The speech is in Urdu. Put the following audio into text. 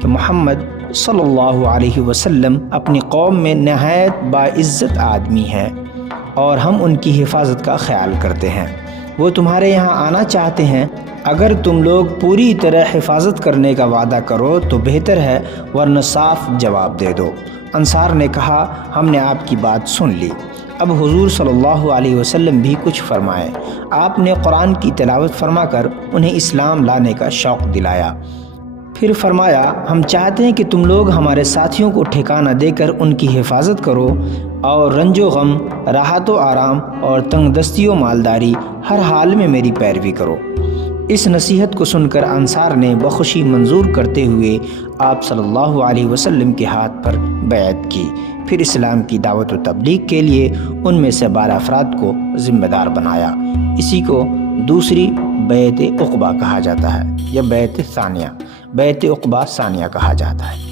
کہ محمد صلی اللہ علیہ وسلم اپنی قوم میں نہایت باعزت آدمی ہیں اور ہم ان کی حفاظت کا خیال کرتے ہیں۔ وہ تمہارے یہاں آنا چاہتے ہیں، اگر تم لوگ پوری طرح حفاظت کرنے کا وعدہ کرو تو بہتر ہے، ورنہ صاف جواب دے دو۔ انصار نے کہا، ہم نے آپ کی بات سن لی۔ اب حضور صلی اللہ علیہ وسلم بھی کچھ فرمائے۔ آپ نے قرآن کی تلاوت فرما کر انہیں اسلام لانے کا شوق دلایا۔ پھر فرمایا، ہم چاہتے ہیں کہ تم لوگ ہمارے ساتھیوں کو ٹھکانہ دے کر ان کی حفاظت کرو اور رنج و غم، راحت و آرام اور تنگ دستی و مالداری ہر حال میں میری پیروی کرو۔ اس نصیحت کو سن کر انصار نے بخوشی منظور کرتے ہوئے آپ صلی اللہ علیہ وسلم کے ہاتھ پر بیعت کی۔ پھر اسلام کی دعوت و تبلیغ کے لیے ان میں سے 12 افراد کو ذمہ دار بنایا۔ اسی کو دوسری بیعت عقبہ کہا جاتا ہے یا بیعت ثانیہ، بیعت عقبہ ثانیہ کہا جاتا ہے۔